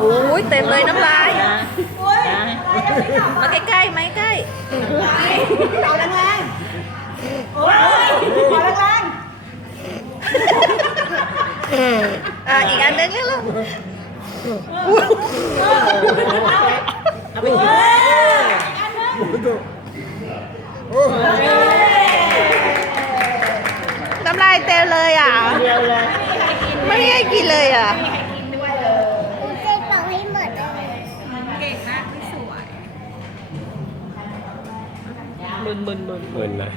โอ้ยเต็มเลยน้ำลายๆนะโอ้ยนะมาใกล้ๆไหมใกล้เป่าแรงๆโอ้ยเป่าแรงอะอีกอันนึงแล้วเอาไปๆกินเฮ้ยอันนึงน้ำลายเต็มเลยอะเดียวเลยไม่มีให้กินเลยอะ มึนมึนมึน หมื่นเลย